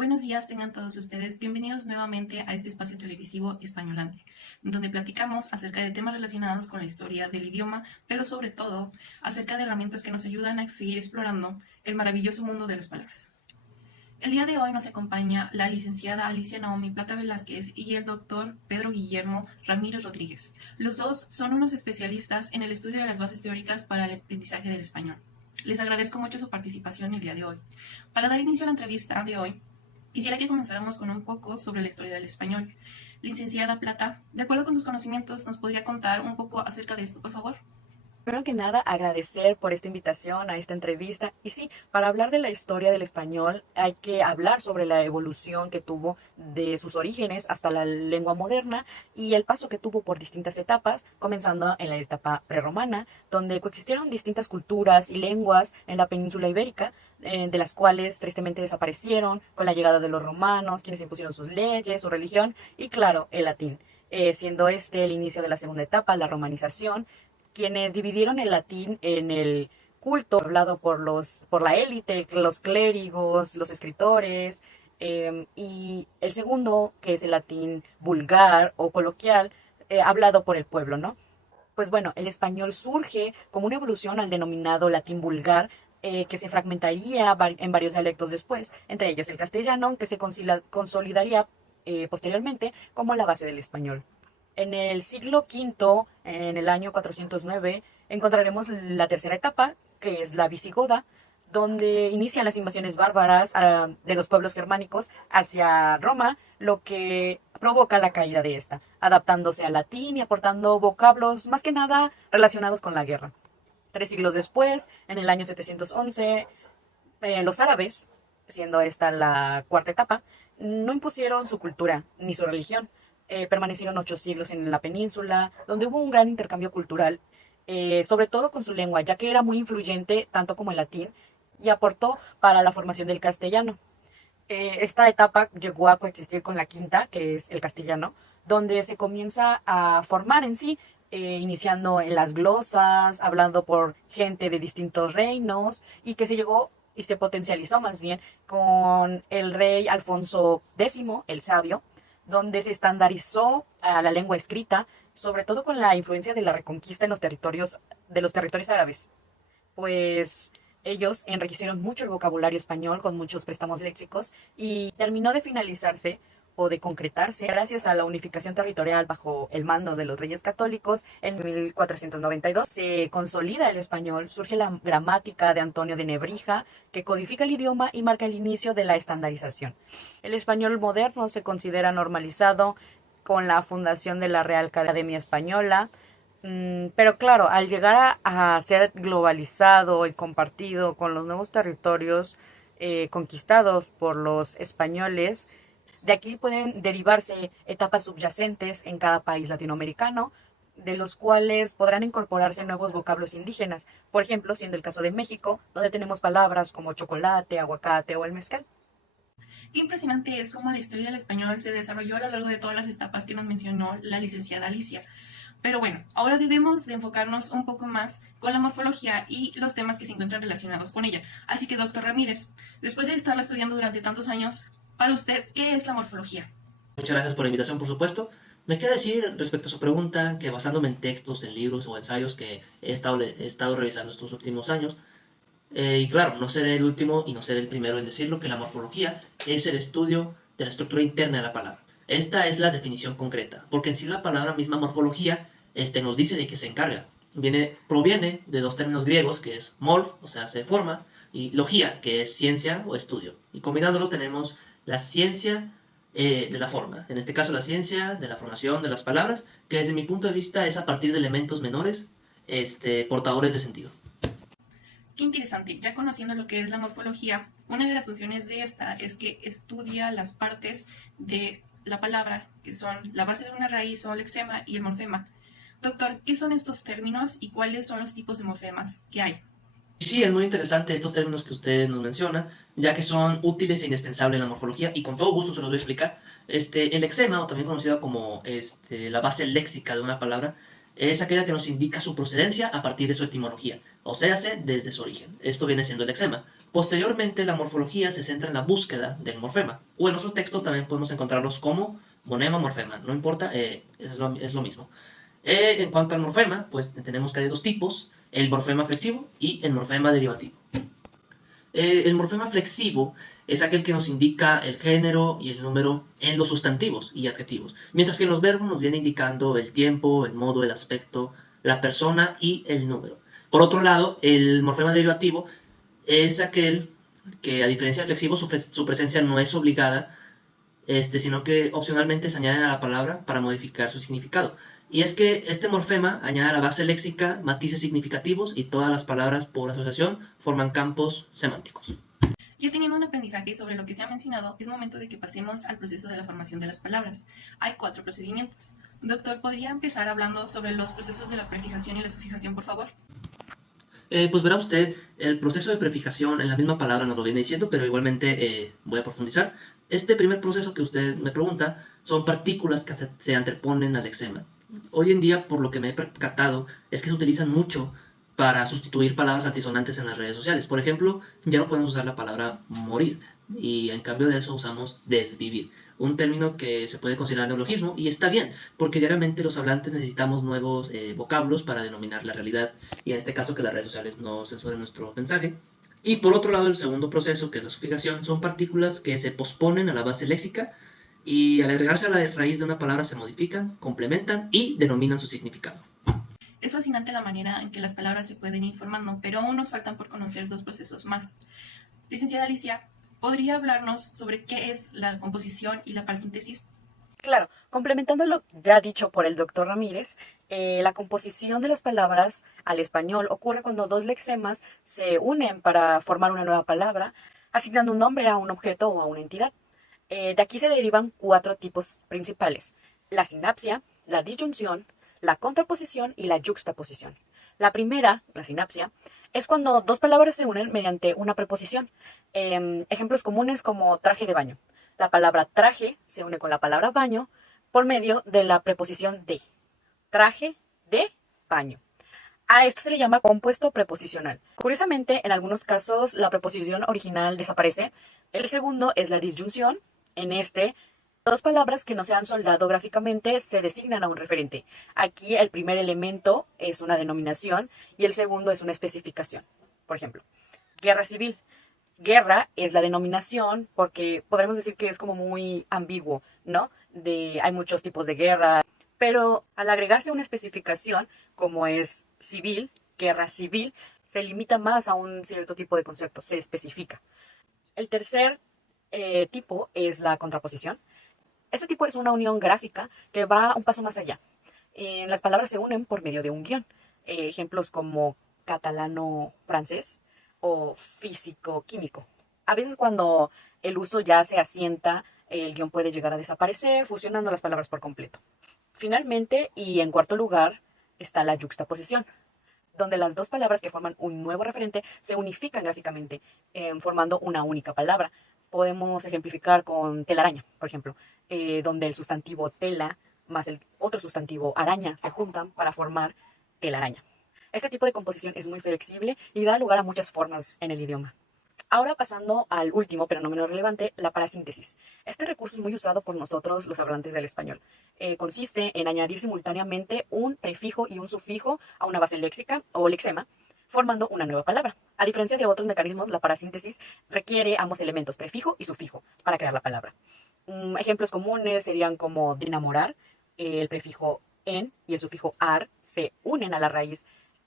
Buenos días tengan todos ustedes, bienvenidos nuevamente a este espacio televisivo Españolante, donde platicamos acerca de temas relacionados con la historia del idioma, pero sobre todo acerca de herramientas que nos ayudan a seguir explorando el maravilloso mundo de las palabras. El día de hoy nos acompaña la licenciada Alicia Naomi Plata Velázquez y el doctor Pedro Guillermo Ramírez Rodríguez. Los dos son unos especialistas en el estudio de las bases teóricas para el aprendizaje del español. Les agradezco mucho su participación el día de hoy. Para dar inicio a la entrevista de hoy, quisiera que comenzáramos con un poco sobre la historia del español. Licenciada Plata, de acuerdo con sus conocimientos, ¿nos podría contar un poco acerca de esto, por favor? Primero que nada, agradecer por esta invitación a esta entrevista. Y sí, para hablar de la historia del español hay que hablar sobre la evolución que tuvo de sus orígenes hasta la lengua moderna y el paso que tuvo por distintas etapas, comenzando en la etapa prerromana, donde coexistieron distintas culturas y lenguas en la península ibérica, de las cuales tristemente desaparecieron con la llegada de los romanos, quienes impusieron sus leyes, su religión y, claro, el latín. Siendo este el inicio de la segunda etapa, la romanización, quienes dividieron el latín en el culto hablado por la élite, los clérigos, los escritores, y el segundo, que es el latín vulgar o coloquial, hablado por el pueblo, ¿no? Pues bueno, el español surge como una evolución al denominado latín vulgar, que se fragmentaría en varios dialectos después, entre ellos el castellano, que se consolidaría posteriormente como la base del español. En el siglo V, en el año 409, encontraremos la tercera etapa, que es la visigoda, donde inician las invasiones bárbaras de los pueblos germánicos hacia Roma, lo que provoca la caída de esta, adaptándose al latín y aportando vocablos más que nada relacionados con la guerra. 3 siglos después, en el año 711, los árabes, siendo esta la cuarta etapa, no impusieron su cultura ni su religión. Permanecieron 8 siglos en la península, donde hubo un gran intercambio cultural, sobre todo con su lengua, ya que era muy influyente tanto como el latín y aportó para la formación del castellano. Esta etapa llegó a coexistir con la quinta, que es el castellano, donde se comienza a formar en sí, iniciando en las glosas, hablando por gente de distintos reinos, y que se llegó y se potencializó más bien con el rey Alfonso X, el Sabio, donde se estandarizó a la lengua escrita, sobre todo con la influencia de la reconquista en los territorios árabes. Pues ellos enriquecieron mucho el vocabulario español con muchos préstamos léxicos y terminó de finalizarse o de concretarse gracias a la unificación territorial bajo el mando de los Reyes Católicos en 1492. Se consolida el español, surge la gramática de Antonio de Nebrija, que codifica el idioma y marca el inicio de la estandarización. El español moderno se considera normalizado con la fundación de la Real Academia Española, pero claro, al llegar a ser globalizado y compartido con los nuevos territorios conquistados por los españoles, de aquí pueden derivarse etapas subyacentes en cada país latinoamericano, de los cuales podrán incorporarse nuevos vocablos indígenas, por ejemplo, siendo el caso de México, donde tenemos palabras como chocolate, aguacate o el mezcal. Qué impresionante es cómo la historia del español se desarrolló a lo largo de todas las etapas que nos mencionó la licenciada Alicia. Pero bueno, ahora debemos de enfocarnos un poco más con la morfología y los temas que se encuentran relacionados con ella. Así que, doctor Ramírez, después de estarla estudiando durante tantos años, para usted, ¿qué es la morfología? Muchas gracias por la invitación, por supuesto. Me queda decir respecto a su pregunta que basándome en textos, en libros o ensayos que he estado revisando estos últimos años, y claro, no seré el último y no seré el primero en decirlo, que la morfología es el estudio de la estructura interna de la palabra. Esta es la definición concreta, porque en sí la palabra misma morfología nos dice de qué se encarga. Proviene de dos términos griegos, que es morph, o sea, se forma, y logía, que es ciencia o estudio. Y combinándolos tenemos la ciencia de la forma, en este caso la ciencia de la formación de las palabras, que desde mi punto de vista es a partir de elementos menores, portadores de sentido. Qué interesante, ya conociendo lo que es la morfología, una de las funciones de esta es que estudia las partes de la palabra, que son la base de una raíz o lexema y el morfema. Doctor, ¿qué son estos términos y cuáles son los tipos de morfemas que hay? Sí, es muy interesante estos términos que usted nos menciona, ya que son útiles e indispensables en la morfología, y con todo gusto se los voy a explicar. El lexema, o también conocido como la base léxica de una palabra, es aquella que nos indica su procedencia a partir de su etimología, o sea, desde su origen. Esto viene siendo el lexema. Posteriormente, la morfología se centra en la búsqueda del morfema, o en otros textos también podemos encontrarlos como monema, morfema, no importa, es lo mismo. En cuanto al morfema, pues tenemos que hay dos tipos, el morfema flexivo y el morfema derivativo. El morfema flexivo es aquel que nos indica el género y el número en los sustantivos y adjetivos, mientras que en los verbos nos viene indicando el tiempo, el modo, el aspecto, la persona y el número. Por otro lado, el morfema derivativo es aquel que, a diferencia del flexivo, su presencia no es obligada, sino que opcionalmente se añaden a la palabra para modificar su significado. Y es que este morfema añade a la base léxica matices significativos y todas las palabras por asociación forman campos semánticos. Ya teniendo un aprendizaje sobre lo que se ha mencionado, es momento de que pasemos al proceso de la formación de las palabras. Hay 4 procedimientos. Doctor, ¿podría empezar hablando sobre los procesos de la prefijación y la sufijación, por favor? Pues verá usted, el proceso de prefijación en la misma palabra nos lo viene diciendo, pero igualmente voy a profundizar. Este primer proceso que usted me pregunta son partículas que se anteponen al lexema. Hoy en día, por lo que me he percatado, es que se utilizan mucho para sustituir palabras altisonantes en las redes sociales. Por ejemplo, ya no podemos usar la palabra morir, y en cambio de eso usamos desvivir, un término que se puede considerar neologismo, y está bien, porque diariamente los hablantes necesitamos nuevos vocablos para denominar la realidad, y en este caso que las redes sociales no censuren nuestro mensaje. Y por otro lado, el segundo proceso, que es la sufijación, son partículas que se posponen a la base léxica, y al agregarse a la raíz de una palabra se modifican, complementan y denominan su significado. Es fascinante la manera en que las palabras se pueden ir formando, pero aún nos faltan por conocer 2 procesos más. Licenciada Alicia, ¿podría hablarnos sobre qué es la composición y la parsíntesis? Claro, complementando lo ya dicho por el doctor Ramírez, la composición de las palabras al español ocurre cuando 2 lexemas se unen para formar una nueva palabra, asignando un nombre a un objeto o a una entidad. De aquí se derivan 4 tipos principales: la sinapsia, la disyunción, la contraposición y la yuxtaposición. La primera, la sinapsia, es cuando 2 palabras se unen mediante una preposición. Ejemplos comunes como traje de baño. La palabra traje se une con la palabra baño por medio de la preposición de. Traje de baño. A esto se le llama compuesto preposicional. Curiosamente, en algunos casos la preposición original desaparece. El segundo es la disyunción. En este, 2 palabras que no se han soldado gráficamente se designan a un referente. Aquí el primer elemento es una denominación y el segundo es una especificación. Por ejemplo, guerra civil. Guerra es la denominación porque podremos decir que es como muy ambiguo, ¿no? Hay muchos tipos de guerra, pero al agregarse una especificación como es civil, guerra civil, se limita más a un cierto tipo de concepto, se especifica. El tercer tipo es la contraposición. Este tipo es una unión gráfica que va un paso más allá. Las palabras se unen por medio de un guión. Ejemplos como catalano-francés o físico-químico. A veces cuando el uso ya se asienta, el guión puede llegar a desaparecer, fusionando las palabras por completo. Finalmente, y en cuarto lugar, está la yuxtaposición, donde las 2 palabras que forman un nuevo referente se unifican gráficamente, formando una única palabra. Podemos ejemplificar con telaraña, por ejemplo, donde el sustantivo tela más el otro sustantivo araña se juntan para formar telaraña. Este tipo de composición es muy flexible y da lugar a muchas formas en el idioma. Ahora pasando al último, pero no menos relevante, la parasíntesis. Este recurso es muy usado por nosotros los hablantes del español. Consiste en añadir simultáneamente un prefijo y un sufijo a una base léxica o lexema, formando una nueva palabra. A diferencia de otros mecanismos, la parasíntesis requiere ambos elementos, prefijo y sufijo, para crear la palabra. Ejemplos comunes serían como de enamorar, el prefijo en y el sufijo ar se unen a la raíz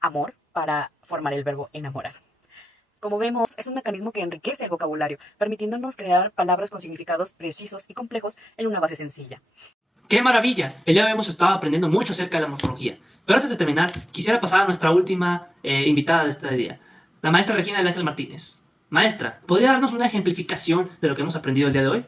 amor para formar el verbo enamorar. Como vemos, es un mecanismo que enriquece el vocabulario, permitiéndonos crear palabras con significados precisos y complejos en una base sencilla. ¡Qué maravilla! El día de hoy hemos estado aprendiendo mucho acerca de la morfología. Pero antes de terminar, quisiera pasar a nuestra última invitada de este día, la maestra Regina del Ángel Martínez. Maestra, ¿podría darnos una ejemplificación de lo que hemos aprendido el día de hoy?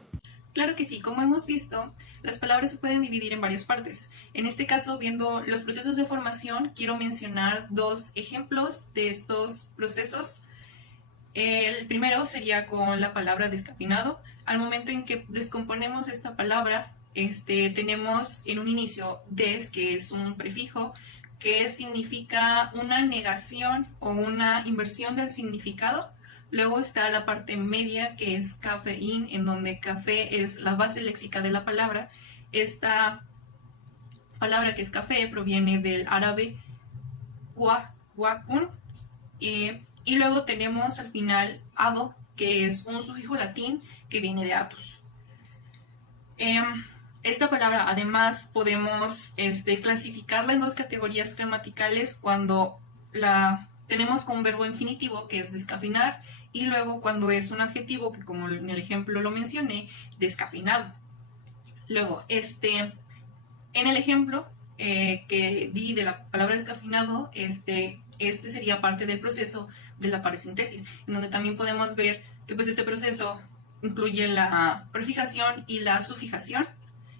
Claro que sí, como hemos visto, las palabras se pueden dividir en varias partes. En este caso, viendo los procesos de formación, quiero mencionar 2 ejemplos de estos procesos. El primero sería con la palabra descafeinado. Al momento en que descomponemos esta palabra, tenemos en un inicio des, que es un prefijo, que significa una negación o una inversión del significado. Luego está la parte media, que es cafeín, en donde café es la base léxica de la palabra. Esta palabra, que es café, proviene del árabe huacun. Y luego tenemos al final ado, que es un sufijo latín que viene de atus. Esta palabra además podemos clasificarla en dos categorías gramaticales cuando la tenemos con un verbo infinitivo, que es descafeinar, y luego cuando es un adjetivo, que como en el ejemplo lo mencioné, descafeinado. Luego, en el ejemplo que di de la palabra descafeinado, este sería parte del proceso de la paresíntesis, en donde también podemos ver que pues este proceso incluye la prefijación y la sufijación.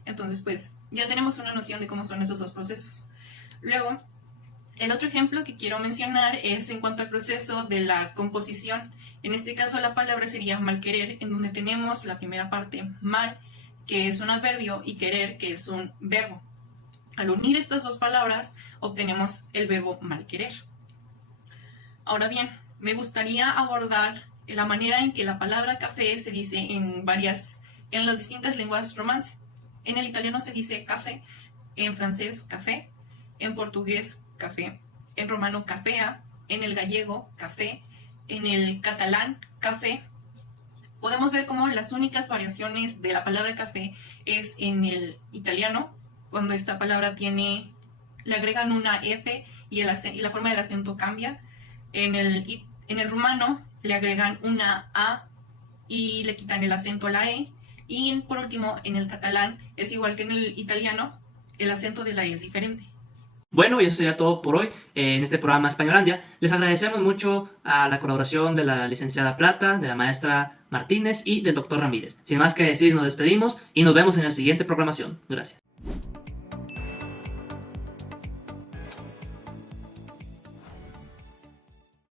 Entonces pues ya tenemos una noción de cómo son esos dos procesos. Luego, el otro ejemplo que quiero mencionar es en cuanto al proceso de la composición. En este caso la palabra sería malquerer, en donde tenemos la primera parte, mal, que es un adverbio, y querer, que es un verbo. Al unir estas dos palabras obtenemos el verbo malquerer. Ahora bien, me gustaría abordar la manera en que la palabra café se dice en las distintas lenguas romance. En el italiano se dice café, en francés café, en portugués café, en romano cafea, en el gallego café, en el catalán café. Podemos ver cómo las únicas variaciones de la palabra café es en el italiano, cuando esta palabra le agregan una F y la forma del acento cambia. En el rumano le agregan una A y le quitan el acento a la E. Y por último, en el catalán es igual que en el italiano, el acento de la E es diferente. Bueno, y eso sería todo por hoy en este programa Españolandia. Les agradecemos mucho a la colaboración de la licenciada Plata, de la maestra Martínez y del doctor Ramírez. Sin más que decir, nos despedimos y nos vemos en la siguiente programación. Gracias.